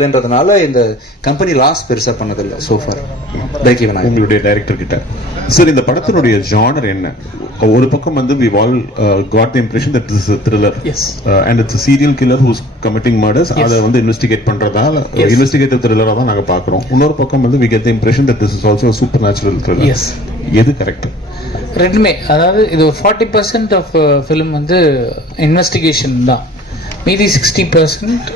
இல்லைன்றதுனால இந்த company loss பெருசா பண்ணதில்லை சோஃபார். Break even. உங்களுடைய டைரக்டர் கிட்ட சார் இந்த படத்தினுடைய ஜானர் என்ன? ஒரு பக்கம் வந்து we all got the impression that this is a thriller. Yes. And it's a serial killer who's committing murders. அதை வந்து இன்வெஸ்டிகேட் பண்றதால இன்வெஸ்டிகேட்டிவ் த்ரில்லரா தான் நாங்க பாக்குறோம். இன்னொரு பக்கம் வந்து we get the impression that this is also a supernatural thriller. Yes. எது correct? ரெண்டுமே. அதாவது இது 40% ஆஃப் ஃபிலிம் வந்து இன்வெஸ்டிகேஷன் தான், மீதி 60%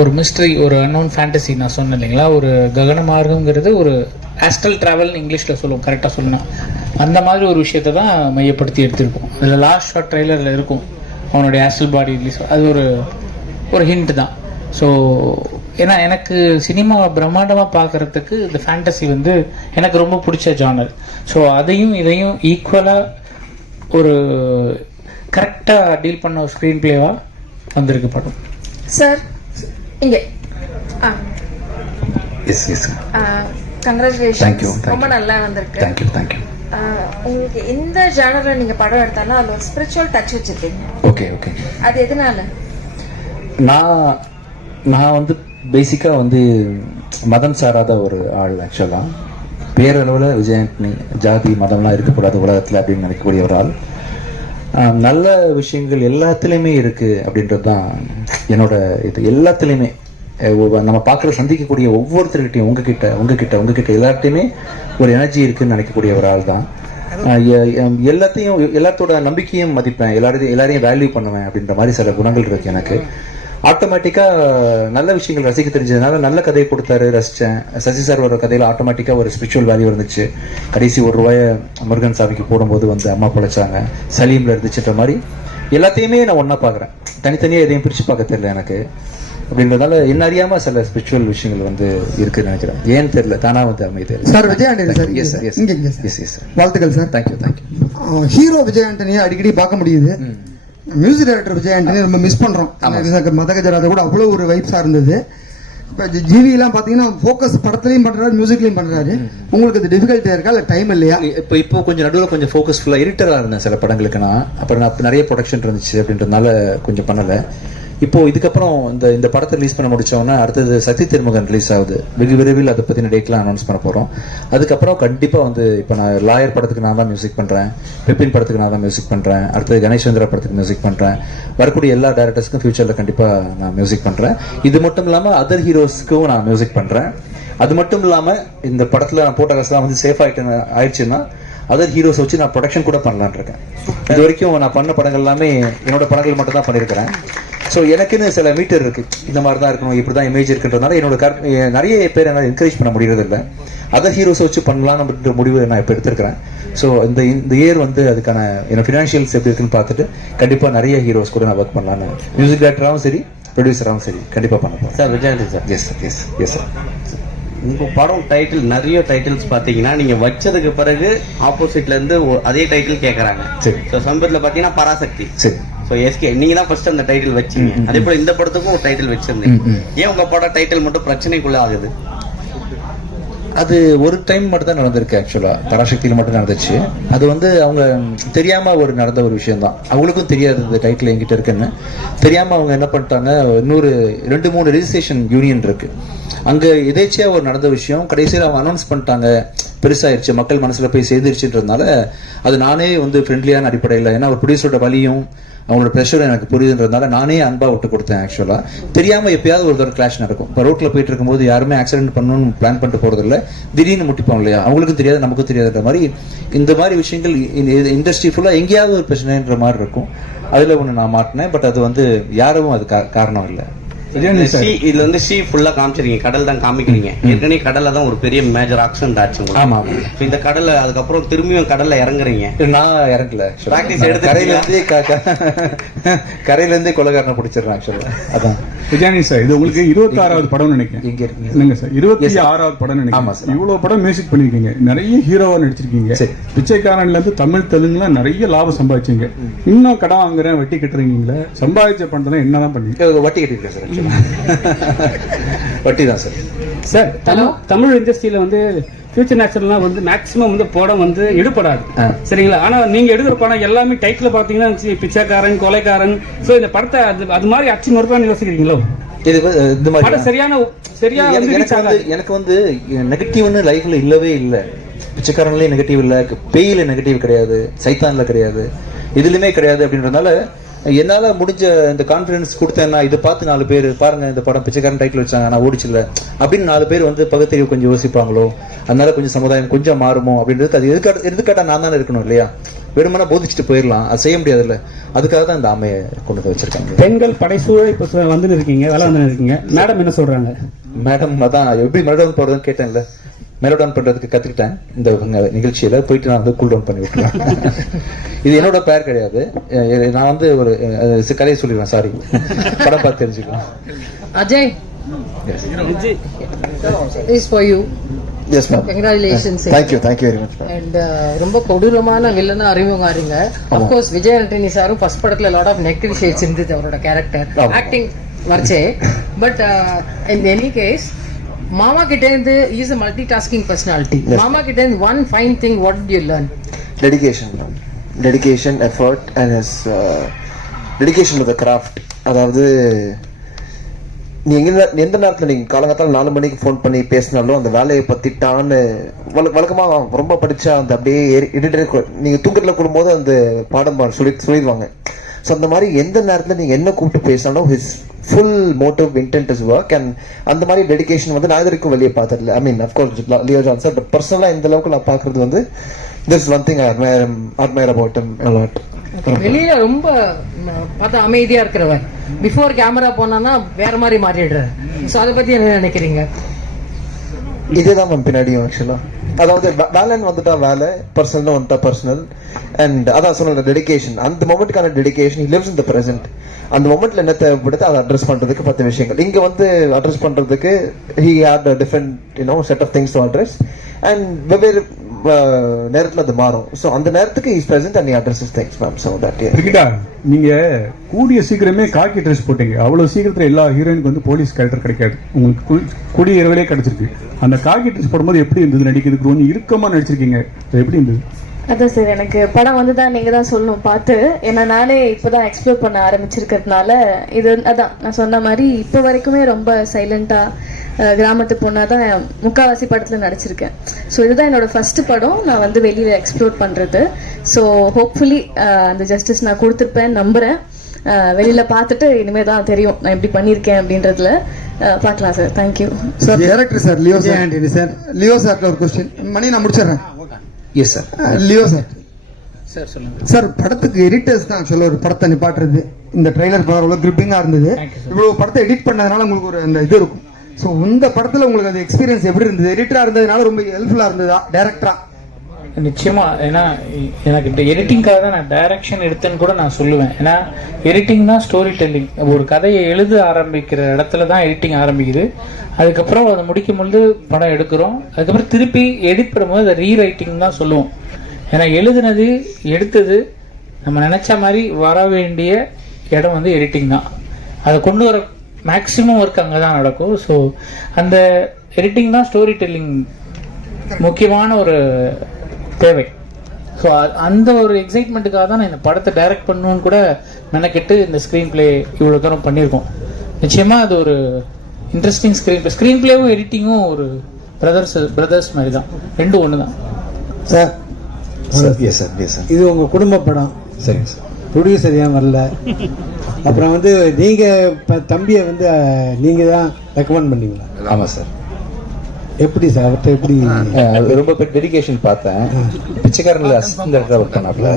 ஒரு மிஸ்ட்ரி, ஒரு அன்னோன் ஃபேண்டசி. நான் சொன்னேன் இல்லைங்களா, ஒரு ககன மார்க்கம்ங்கிறது ஒரு ஆஸ்ட்ரல் ட்ராவல்னு இங்கிலீஷில் சொல்லுவோம், கரெக்டாக சொல்லணும். அந்த மாதிரி ஒரு விஷயத்தை தான் மையப்படுத்தி எடுத்திருக்கோம். அதில் லாஸ்ட் ஷார்ட் ட்ரெய்லரில் இருக்கும் அவனுடைய ஆஸ்ட்ரல் பாடி ரிலீஸ். அது ஒரு ஹிண்ட் தான். ஸோ ஏன்னா எனக்கு சினிமாவை பிரம்மாண்டமாக பார்க்குறதுக்கு இந்த ஃபேண்டசி வந்து எனக்கு ரொம்ப பிடிச்ச ஜானர். ஸோ அதையும் இதையும் ஈக்குவலாக ஒரு கரெக்டாக டீல் பண்ண ஒரு ஸ்க்ரீன் பிளேவாக வந்திருக்கு படம். சார் இங்கே கங்க்ராச்சுலேஷன். கங்க்ராச்சுலேஷன், ரொம்ப நல்லா வந்திருக்கு. தேங்க்யூ. உங்களுக்கு இந்த ஜானர்ல நீங்க படம் எடுத்தாலும் அது ஒரு ஸ்பிரிச்சுவல் டச் வச்சிருக்கீங்க. ஓகே. அது எதனால? நான் வந்து பேசிக்கா வந்து மதம் சாராத ஒரு ஆள். ஆக்சுவலா பேரளவில் விஜயாண்டனி ஜாதி மதம்லாம் இருக்கக்கூடாது உலகத்தில் அப்படின்னு நினைக்கக்கூடிய ஒரு ஆள். நல்ல விஷயங்கள் எல்லாத்துலேயுமே இருக்கு அப்படின்றது தான் என்னோட இது. எல்லாத்துலேயுமே நம்ம பார்க்குற சந்திக்கக்கூடிய ஒவ்வொருத்தர்கிட்டையும் உங்ககிட்ட எல்லார்ட்டையுமே ஒரு எனர்ஜி இருக்குன்னு நினைக்கக்கூடிய ஒரு ஆள் தான். எல்லாத்தோட நம்பிக்கையும் மதிப்பேன், எல்லாரையும் வேல்யூ பண்ணுவேன் அப்படின்ற மாதிரி சில குணங்கள் இருக்கு எனக்கு. ஆட்டோமேட்டிக்காக நல்ல விஷயங்கள் ரசிக்க தெரிஞ்சதுனால நல்ல கதையை கொடுத்தாரு, ரசித்தேன். சசி சார் ஒரு கதையில் ஆட்டோமேட்டிக்காக ஒரு ஸ்பிரிச்சுவல் வேல்யூ இருந்துச்சு. கடைசி ₹1 முருகன் சாமிக்கு போடும்போது வந்து அம்மா பிழைச்சாங்க, சலீமில் இருந்துச்சுன்ற மாதிரி எல்லாத்தையுமே நான் ஒன்றா பார்க்குறேன். தனித்தனியாக எதையும் பிரித்து பார்க்க தெரியல எனக்கு. அப்படின்றதால என்ன அறியாமல் சில ஸ்பிரிச்சுவல் விஷயங்கள் வந்து இருக்குன்னு நினைக்கிறேன். ஏன்னு தெரியல, தானாக வந்து அமைதி. Sir Vijay Antony sir. எஸ் வாழ்த்துக்கள் சார். தேங்க்யூ. ஹீரோ விஜயாண்டனியை அடிக்கடி பார்க்க முடியுது. மியூசிக் டைரக்டர் விஜயாண்டனி ரொம்ப மிஸ் பண்றோம். மதகஜராஜா கூட அவ்வளவு ஒரு வைப்ஸா இருந்தது. இப்போ ஜிவி எல்லாம் பாத்தீங்கன்னா ஃபோக்கஸ் படத்துலயும் பண்றாரு, மியூசிக்லயும் பண்றாரு. உங்களுக்கு அது டிஃபிகல்ட்டியா இருக்கா, இல்ல டைம் இல்லையா? இப்போ கொஞ்சம் நடுவில் கொஞ்சம் ஃபோக்கஸ்ஃபுல்லா இருட்டரா இருந்தேன் சில படங்களுக்கு. நான் நிறைய ப்ரொடக்ஷன் இருந்துச்சு அப்படின்றதுனால கொஞ்சம் பண்ணல. இப்போ இதுக்கப்புறம் இந்த படத்தை ரிலீஸ் பண்ண முடிச்சோன்னா அடுத்தது சக்தி திருமுகன் ரிலீஸ் ஆகுது. வெகு விரைவில் அதை பற்றின டேட்லாம் அனௌன்ஸ் பண்ண போகிறோம். அதுக்கப்புறம் கண்டிப்பாக வந்து இப்போ நான் லாயர் படத்துக்கு நான் தான் மியூசிக் பண்ணுறேன், பெப்பின் படத்துக்கு நான் தான் மியூசிக் பண்ணுறேன், அடுத்தது கணேஷ்வந்திரா படத்துக்கு மியூசிக் பண்ணுறேன். வரக்கூடிய எல்லா டேரக்டர்ஸ்க்கும் ஃபியூச்சரில் கண்டிப்பாக நான் மியூசிக் பண்ணுறேன். இது மட்டும் இல்லாமல் அதர் ஹீரோஸ்க்கும் நான் மியூசிக் பண்ணுறேன். அது மட்டும் இல்லாமல் இந்த படத்தில் நான் போட்ட காசுலாம் வந்து சேஃப் ஆயிடுச்சுன்னா அதர் ஹீரோஸ் வச்சு நான் ப்ரொடக்ஷன் கூட பண்ணலான் இருக்கேன். இது வரைக்கும் நான் பண்ண படங்கள் எல்லாமே என்னோட படங்கள் மட்டும் தான் பண்ணியிருக்கிறேன். ஸோ எனக்குன்னு சில மீட்டர் இருக்கு, இந்த மாதிரி தான் இருக்கணும், இப்படி தான் இமேஜ் இருக்குன்றதுனால என்னோட நிறைய பேர் என்னால் என்கரேஜ் பண்ண முடியறது இல்லை. அதர் ஹீரோஸ் வச்சு பண்ணலாம் அப்படின்ற முடிவு நான் இப்போ எடுத்திருக்கிறேன். ஸோ இந்த இயர் வந்து அதுக்கான என்னோட ஃபினான்ஷியல்ஸ் எப்படி இருக்குன்னு பார்த்துட்டு கண்டிப்பாக நிறைய ஹீரோஸ் கூட நான் ஒர்க் பண்ணலான்னு, மியூசிக் டைரக்டராகவும் சரி ப்ரொடியூசராகவும் சரி கண்டிப்பாக பண்ண போகிறேன். Sir Vijayandi sir. Yes sir. உங்க படம் டைட்டில் நிறைய டைட்டில்ஸ் பாத்தீங்கன்னா நீங்க வச்சதுக்கு பிறகு ஆப்போசிட்ல இருந்து அதே டைட்டில் கேக்குறாங்க. சரி. ஸோ சமீபத்தில் பாத்தீங்கன்னா பராசக்தி. சரி. ஸோ எஸ்கே நீங்க தான் ஃபர்ஸ்ட் அந்த டைட்டில் வச்சீங்க. அதே போல இந்த படத்துக்கும் ஒரு டைட்டில் வச்சிருந்தீங்க. ஏன் உங்க படம் டைட்டில் மட்டும் பிரச்சனைக்குள்ள ஆகுது? அது ஒரு டைம் மட்டும் தான் நடந்திருக்கு. ஆக்சுவலா பராசக்தியில மட்டும் நடந்துச்சு. அது வந்து அவங்க தெரியாம நடந்த ஒரு விஷயம் தான். அவங்களுக்கும் தெரியாது இந்த டைட்டில் என்கிட்ட இருக்குன்னு. தெரியாம அவங்க என்ன பண்ணிட்டாங்க, இன்னொரு 2-3 ரெஜிஸ்ட்ரேஷன் யூனியன் இருக்கு, அங்க எதேச்சியா நடந்த விஷயம். கடைசியில் அவங்க அனௌன்ஸ் பண்ணிட்டாங்க, பெருசாயிருச்சு, மக்கள் மனசுல போய் சேர்ந்துருச்சுன்றதுனால அது நானே வந்து ஃப்ரெண்ட்லியான அடிப்படையில், ஏன்னா ஒரு ப்ரொடியூசரோட வலியும் அவங்களோட ப்ரெஷர் எனக்கு புரியுதுன்றதுனால நானே அன்பா விட்டு கொடுத்தேன். ஆக்சுவலா தெரியாம எப்பயாவது ஒரு தடவை கிளாஷ் நடக்கும். இப்போ ரோட்ல போயிட்டு இருக்கும்போது யாருமே ஆக்சிடென்ட் பண்ணணும்னு பிளான் பண்ணிட்டு போறது இல்லை, திடீர்னு முட்டிப்போம் இல்லையா, அவங்களுக்கும் தெரியாது நமக்கும் தெரியாதுன்ற மாதிரி இந்த மாதிரி விஷயங்கள் இண்டஸ்ட்ரி ஃபுல்லா எங்கேயாவது ஒரு பிரச்சனைன்ற மாதிரி இருக்கும். அதுல ஒண்ணு நான் மாட்டினேன். பட் அது வந்து யாரும் அது காரணம் இல்லை. இதுல வந்து ஷீ ஃபுல்லா காமிச்சிருக்கீங்க, கடல் தான் காமிக்கிறீங்க. ஏற்கனவே கடல்ல தான் ஒரு பெரிய மேஜர் ஆக்சிடென்ட் ஆச்சு. ஆமா. இந்த கடல்ல அதுக்கப்புறம் திரும்பியும் கடல்ல இறங்குறீங்க. நான் இறங்கல, பிராக்டிஸ் எடுத்து கரையில இருந்தே கொலைகாரனை பிடிச்சிடுறேன். ஆக்சுவலா அதான் விஜயானி சார். இது உங்களுக்கு 26வது படம் நினைக்கிறேன். இங்க இருக்கு இல்லைங்க சார், 26வது படம் நினைக்கிறேன். இவ்வளவு படம் மியூசிக் பண்ணிருக்கீங்க, நிறைய ஹீரோவா நடிச்சிருக்கீங்க. பிச்சைக்காரன்ல இருந்து தமிழ் தெலுங்குலாம் நிறைய லாபம் சம்பாதிச்சீங்க. இன்னும் கடன் வாங்குறேன், வட்டி கட்டுறீங்களே, சம்பாதிச்ச பணத்தை என்னதான் பண்ணீங்க? வட்டி கட்டிருக்கேன் சார். வட்டி தான் சார். சார் தமிழ் இண்டஸ்ட்ரியில வந்து ஃபியூச்சர் நேச்சுரல்லாம் வந்து மேக்ஸிமம் வந்து படம் வந்து எடுப்படாது, சரிங்களா? ஆனா நீங்க எடுக்கிற படம் எல்லாமே டைட்டில் பாத்தீங்கன்னா பிச்சைக்காரன், கொலைக்காரன். ஸோ இந்த படத்தை அது மாதிரி அச்சு நொறுக்கான்னு யோசிக்கிறீங்களோ? இது இந்த மாதிரி படம் சரியா வந்து reach ஆகாது. எனக்கு வந்து நெகட்டிவ்னு லைஃப்ல இல்லவே இல்லை. பிச்சைக்காரன்லயும் நெகட்டிவ் இல்லை, பேயில நெகட்டிவ் கிடையாது, சைத்தான்ல கிடையாது, இதுலயுமே கிடையாது. அப்படின்றதுனால என்னால முடிஞ்ச இந்த கான்பிடன்ஸ் கொடுத்தேன்னா இதை பார்த்து 4 பேர் பாருங்க இந்த படம் பிச்சைக்காரன் டைட்டில் வச்சாங்க நான் ஓடிச்சில்ல அப்படின்னு 4 பேர் வந்து பகுத்தறிவு கொஞ்சம் யோசிப்பாங்களோ, அதனால கொஞ்சம் சமுதாயம் கொஞ்சம் மாறுமோ அப்படின்றது. அது எதுக்காட்டா நான் தானே இருக்கணும் இல்லையா? வெறுமனா போதிச்சுட்டு போயிடலாம், அது செய்ய முடியாதுல்ல. அதுக்காக தான் இந்த ஆமையை கொண்டு வந்து வச்சிருக்காங்க. பெண்கள் படைசூழ இப்ப வந்து இருக்கீங்க, வேலை வந்து இருக்கீங்க. மேடம் என்ன சொல்றாங்க? மேடம் அதான் எப்படி மெலோடவுன் போடுறதுன்னு கேட்டேன்ல, மெலோடவுன் பண்றதுக்கு கத்துக்கிட்டேன் இந்த நிகழ்ச்சியில. போயிட்டு நான் வந்து கூல் டவுன் பண்ணி விட்டுருவேன். இது என்னோட பேர் கிடையாது, நான் வந்து ஒரு கதையை சொல்லிடுவேன். சாரி, படம் பார்த்து தெரிஞ்சுக்கலாம். Ajay, this is for you. Yes ma'am. Congratulations. Thank you very much ma'am. And ரொம்ப கொடூரமான வில்லனா அறிமுகம் ஆறீங்க. Of course விஜய் ஆண்டனி சாரும் ஃபர்ஸ்ட் படத்துல lot of negative shades இருந்தது அவரோட கேரக்டர் ஆக்டிங் வர்ச்சே. பட் in any case மாமா கிட்ட இருந்து he is a multitasking personality. மாமா கிட்ட இருந்து one fine thing, what did you learn? Dedication, effort and his dedication to the craft. அதாவது நீங்க எந்த நேரத்தில் நீங்க காலங்காத்தால 4 மணிக்கு ஃபோன் பண்ணி பேசினாலும் அந்த வேலையை பத்திட்டான்னு வழக்கமா ரொம்ப படிச்சா அந்த அப்படியே நீங்க தூக்கத்துல கூடும்போது அந்த பாடம் சொல்லிடுவாங்க. ஸோ அந்த மாதிரி எந்த நேரத்தில் நீங்க என்ன கூப்பிட்டு பேசினாலும் his full motive intent is work. And அந்த மாதிரி டெடிகேஷன் வந்து நான் இது வரைக்கும் வெளியே பார்த்ததில்லை. I mean of course Leo Johnson, but பர்சனலாக இந்த அளவுக்கு நான் பார்க்கறது வந்து this one thing I admire about him a lot. வெளியில ரொம்ப பார்த்தா அமைதியா இருக்கிறவர், பிஃபோர் கேமரா போனா வேற மாதிரி மாறிடுறாரு. சோ அதை பத்தி என்ன நினைக்கிறீங்க? இதேதான் மேம் பின்னாடியும் ஆக்சுவலா. அதாவது வேலைன்னு வந்துட்டா வேலை, பர்சனல்னு வந்துட்டா பர்சனல். அண்ட் அதான் சொன்ன டெடிகேஷன், அந்த மொமெண்ட்கான dedication, he lives in the present. அந்த மொமெண்ட்ல என்ன தேவைப்படுது அதை அட்ரஸ் பண்றதுக்கு 10 விஷயங்கள் இங்க வந்து அட்ரஸ் பண்றதுக்கு he had different set of things to address. And வெவ்வேறு நேரத்துல அது மாறும். ஸோ அந்த நேரத்துக்கு is present and addresses things ma'am. So that கிரிக்கெட்டா நீங்க கூடிய சீக்கிரமே காக்கி ட்ரெஸ் போட்டீங்க. அவ்வளவு சீக்கிரத்துல எல்லா ஹீரோயினுக்கு வந்து போலீஸ் கேரக்டர் கிடைக்காது. உங்களுக்கு கூடிய இரவிலே கிடைச்சிருக்கு. அந்த காக்கி ட்ரெஸ் போடும்போது எப்படி இருந்தது நடிக்கிறதுக்கு? கொஞ்சம் இறுக்கமா நடிச்சிருக்கீங்க, எப்படி இருந்தது? அதான் சார், எனக்கு படம் வந்து தான் நீங்கள் தான் சொல்லணும் பார்த்து. ஏன்னா நானே இப்போ தான் எக்ஸ்ப்ளோர் பண்ண ஆரம்பிச்சிருக்கிறதுனால இது அதான் நான் சொன்ன மாதிரி இப்போ வரைக்குமே ரொம்ப சைலண்ட்டாக கிராமத்து பொண்ணாக தான் முக்கால்வாசி படத்தில் நடிச்சிருக்கேன். ஸோ இதுதான் என்னோட ஃபர்ஸ்ட் படம் நான் வந்து வெளியில் எக்ஸ்ப்ளோர் பண்ணுறது. ஸோ ஹோப்ஃபுல்லி அந்த ஜஸ்டிஸ் நான் கொடுத்துருப்பேன் நம்புகிறேன். வெளியில் பார்த்துட்டு இனிமேல் தான் தெரியும் நான் எப்படி பண்ணியிருக்கேன் அப்படின்றதுல. பார்க்கலாம் sir. Thank you sir. Director sir Leo sir Antony sir. Leo சார்ட்ட ஒரு கொஸ்டின் மணி நான் முடிச்சிடுறேன். Yes sir. Leo sir. Sir சொல்லுங்க சார். படத்துக்கு எடிட்டர்ஸ் தான் ஆக்சுவலாக ஒரு படத்தை நிப்பாட்டுறது. இந்த ட்ரைலர் அவ்வளோ கிரிப்பிங்காக இருந்தது. இவ்வளோ படத்தை எடிட் பண்ணதுனால உங்களுக்கு ஒரு அந்த இது இருக்கும். ஸோ இந்த படத்தில் உங்களுக்கு அது எக்ஸ்பீரியன்ஸ் எப்படி இருந்தது? எடிட்டராக இருந்ததுனால ரொம்ப ஹெல்ப்ஃபுல்லாக இருந்ததா டேரக்டரா? நிச்சயமா. ஏன்னா எனக்கு இந்த எடிட்டிங்காக தான் நான் டைரக்ஷன் எடுத்தேன்னு கூட நான் சொல்லுவேன். ஏன்னா எடிட்டிங் தான் ஸ்டோரி டெல்லிங். ஒரு கதையை எழுத ஆரம்பிக்கிற இடத்துல தான் எடிட்டிங் ஆரம்பிக்குது. அதுக்கப்புறம் அதை முடிக்கும் பொழுது படம் எடுக்கிறோம். அதுக்கப்புறம் திருப்பி எடிட் பண்ணும்போது அதை ரீரைட்டிங் தான் சொல்லுவோம். ஏன்னா எழுதுனது எடுத்தது நம்ம நினைச்ச மாதிரி வர வேண்டிய இடம் வந்து எடிட்டிங் தான். அதை கொண்டு வர மேக்ஸிமம் ஒர்க் அங்கே தான் நடக்கும். ஸோ அந்த எடிட்டிங் தான் ஸ்டோரி டெல்லிங் முக்கியமான ஒரு தேவை. ஸோ அந்த ஒரு எக்ஸைட்மெண்ட்டுக்காக தான் நான் இந்த படத்தை டைரக்ட் பண்ணணும்னு கூட மெனக்கெட்டு இந்த ஸ்க்ரீன் பிளே இவ்வளோ தூரம் பண்ணியிருக்கோம். நிச்சயமாக அது ஒரு இன்ட்ரெஸ்டிங் ஸ்க்ரீன் பிளேவும் எடிட்டிங்கும் ஒரு பிரதர்ஸ் மாதிரி தான், ரெண்டும் ஒன்று தான். Sir yes sir. Yes sir. இது உங்கள் குடும்ப படம். சரிங்க சார். ப்ரொடியூசர் ஏன் வரல? அப்புறம் வந்து நீங்கள் தம்பியை வந்து நீங்கள் தான் ரெக்கமெண்ட் பண்ணீங்களா? ஆமாம் சார். எப்படி சார் அவர்கிட்ட எப்படி? ரொம்ப டெடிகேஷன் பார்த்தேன். பிச்சைக்காரன்ல அசிஸ்டன்ட் டைரக்டரா ஒர்க் பண்ணாப்ல.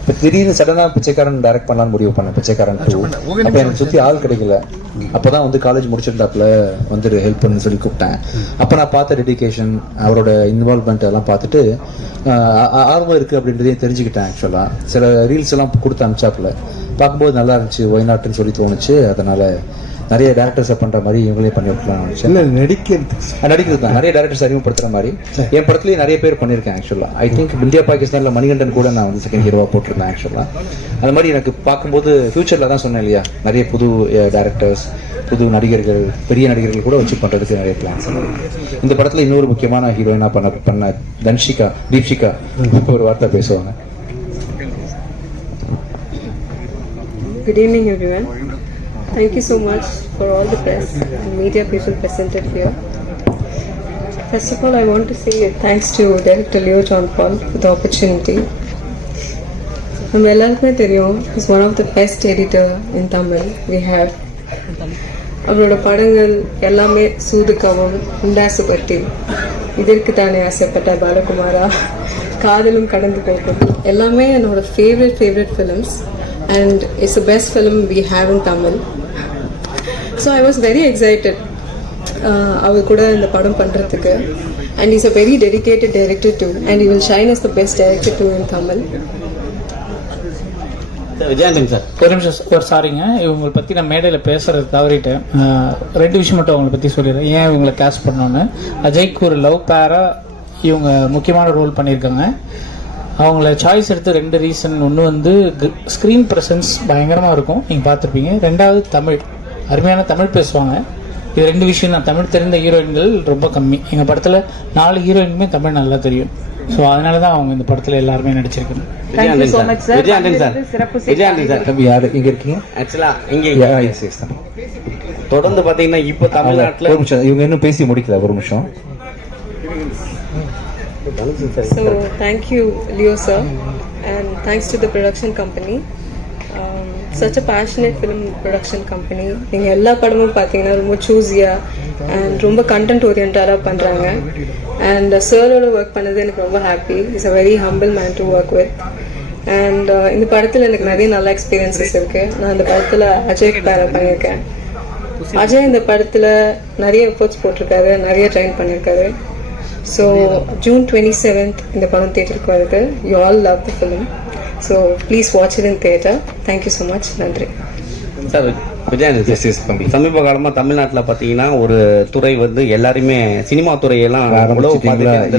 இப்போ திடீர்னு சடனா பிச்சைக்காரன் டைரக்ட் பண்ணலாம்னு முடிவு பண்ணேன். பிச்சைக்காரன் 2. அப்போ எனக்கு சுற்றி ஆள் கிடைக்கல. அப்போதான் வந்து காலேஜ் முடிச்சிருந்தாப்புல வந்து ஹெல்ப் பண்ணு சொல்லி கூப்பிட்டேன். அப்போ நான் பார்த்த டெடிகேஷன், அவரோட இன்வால்வ்மெண்ட் எல்லாம் பார்த்துட்டு ஆர்வம் இருக்கு அப்படின்றதையும் தெரிஞ்சுக்கிட்டேன். ஆக்சுவலா சில ரீல்ஸ் எல்லாம் கொடுத்து அனுப்பிச்சாப்புல பார்க்கும்போது நல்லா இருந்துச்சு, ஒய்நாட்டுன்னு சொல்லி தோணுச்சு. அதனால நிறைய டேரக்டர்ஸை பண்ற மாதிரி இவங்களே பண்ணி விட்டுலாம் நினைச்சேன். நடிக்கிறது தான் நிறைய டேரக்டர்ஸ் அறிமுகப்படுத்துற மாதிரி என் படத்துலயே நிறைய பேர் பண்ணியிருக்கேன். ஆக்சுவலா ஐ திங்க் இந்தியா பாகிஸ்தான்ல மணிகண்டன் கூட நான் வந்து செகண்ட் ஹீரோவா போட்டிருந்தேன். ஆக்சுவலா அது மாதிரி எனக்கு பார்க்கும்போது ஃபியூச்சர்ல தான் சொன்னேன் இல்லையா, நிறைய புது டேரக்டர்ஸ், புது நடிகர்கள், பெரிய நடிகர்கள் கூட வச்சு பண்றதுக்கு நிறைய பிளான்ஸ். இந்த படத்துல இன்னொரு முக்கியமான ஹீரோயினா பண்ண தீப்ஷிகா ஒரு வார்த்தை பேசுவாங்க. Good evening everyone. Thank you so much for all the press and media people presented here. First of all, I want to say thanks to Director Leo John Paul for the opportunity. நம்ம எல்லாருக்குமே தெரியும், he's one of the best editor in Tamil we have. அவரோட படங்கள் எல்லாமே சூதுக்கவும், உண்டாசு பற்றி, இதற்கு தானே ஆசைப்பட்ட பாலகுமாரா, காதலும் கடந்து போகும், எல்லாமே என்னோட favourite films and it's the best film we have in Tamil. So I was very excited அவர் கூட இந்த படம் பண்றதுக்கு. And he's a very dedicated director too, and he will shine as the best director too in Tamil. Vijayanand sir, ஒரு நிமிஷம், ஒரு சாரிங்க, இவங்களை பற்றி நான் மேடையில் பேசுறது தவறிட்டேன். 2 விஷயம் மட்டும் அவங்களை பற்றி சொல்லிடுறேன், ஏன் இவங்களை கேஸ்ட் பண்ணோன்னு. அஜய்க்கு ஒரு லவ் பேரா இவங்க முக்கியமான ரோல் பண்ணியிருக்காங்க. அவங்கள சாய்ஸ் எடுத்து 2 ரீசன். ஒன்று வந்து ஸ்க்ரீன் ப்ரெசன்ஸ் பயங்கரமாக இருக்கும், நீங்கள் பார்த்துருப்பீங்க. 2வது தமிழ், அருமையான தமிழ் பேசுவாங்க. இது 2 விஷயம் தான். தமிழ் தெரிந்த ஹீரோயின்கள் ரொம்ப கம்மி. எங்கள் படத்தில் 4 ஹீரோயினுமே தமிழ் நல்லா தெரியும். ஸோ அதனால தான் அவங்க இந்த படத்தில் எல்லாருமே நடிச்சிருக்காங்க. தம்பி யாரு இங்க இருக்கீங்க? ஆக்சுவலா தொடர்ந்து பாத்தீங்கன்னா இப்போ தமிழ்நாட்டுல ஒரு நிமிஷம், இவங்க இன்னும் பேசி முடிக்கல, ஒரு நிமிஷம். So thank you Leo sir, and thanks to the production company. Such a passionate film production company. நீங்க எல்லா படமும் பாத்தீங்கன்னா ரொம்ப சூஸியா and ரொம்ப கண்டென்ட் ஓரியன்டடா பண்றாங்க. and சரோட ஒர்க் பண்ணது எனக்கு ரொம்ப happy. Is a very humble man to work with. and இந்த படத்துல எனக்கு நிறைய நல்ல எக்ஸ்பீரியன்சஸ் இருக்கு. நான் இந்த படத்துல அஜய் பேர பண்ணியிருக்கேன். அஜய் இந்த படத்துல நிறைய எஃபர்ட்ஸ் போட்டிருக்காரு, நிறைய ட்ரைன் பண்ணியிருக்காரு. ஸோ June 27th இந்த படம் தியேட்டருக்கு வருது. You all love the film, so please watch it in theatre. Thank you so much. நன்றி சார். விஜயானந்த், சமீப காலமா தமிழ்நாட்டுல பாத்தீங்கன்னா ஒரு துறை வந்து எல்லாருமே சினிமா துறையெல்லாம்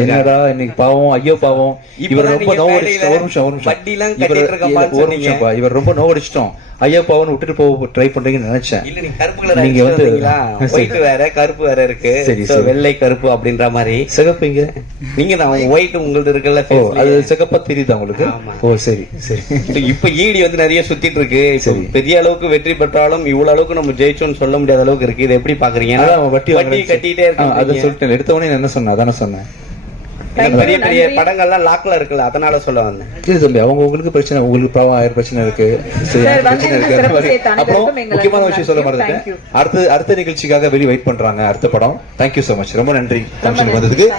என்னடா இன்னைக்கு பாவம், ஐயோ பாவம், இவர் ரொம்ப நோவடிச்சிட்டோம். ஒரு நிமிஷம், இவர் ரொம்ப நோவடிச்சிட்டோம், ஐயா பாவன் விட்டுட்டு போக ட்ரை பண்றீங்கன்னு நினைச்சேன். இல்ல, நீங்க கருப்பு கலர் நீங்க வந்து ஒயிட் வேற கருப்பு வேற இருக்கு. சரி, வெள்ளை கருப்பு அப்படின்ற மாதிரி. சிகப்பு இங்க நீங்க தான் ஒயிட் உங்களுக்கு இருக்குல்ல, அது சிகப்பா தெரியுதா உங்களுக்கு? ஓ சரி சரி. இப்ப ஈடி வந்து நிறைய சுத்திட்டு இருக்கு. பெரிய அளவுக்கு வெற்றி பெற்றாலும் இவ்வளவு அளவுக்கு நம்ம ஜெயிச்சோம்னு சொல்ல முடியாத அளவுக்கு இருக்கு. இதை எப்படி பாக்குறீங்க? வட்டி கட்டிட்டே இருக்கு. அதை சொல்லிட்டேன், எடுத்தவனே என்ன சொன்னேன், அதான சொன்னேன். பெரிய பெரிய படங்கள்லாம் லாக்ல இருக்குல்ல, அதனால சொல்ல வந்தேன். தம்பி, அவங்க உங்களுக்கு பிரச்சனை, உங்களுக்கு பாவம் 1000 பிரச்சனை இருக்கு, பிரச்சனை இருக்கு. அப்புறம் முக்கியமான விஷயம் சொல்ல மறந்துட்டேன், அடுத்த நிகழ்ச்சிக்காக வெயிட் பண்றாங்க, அடுத்த படம். தேங்க்யூ சோ மச், ரொம்ப நன்றி வந்ததுக்கு.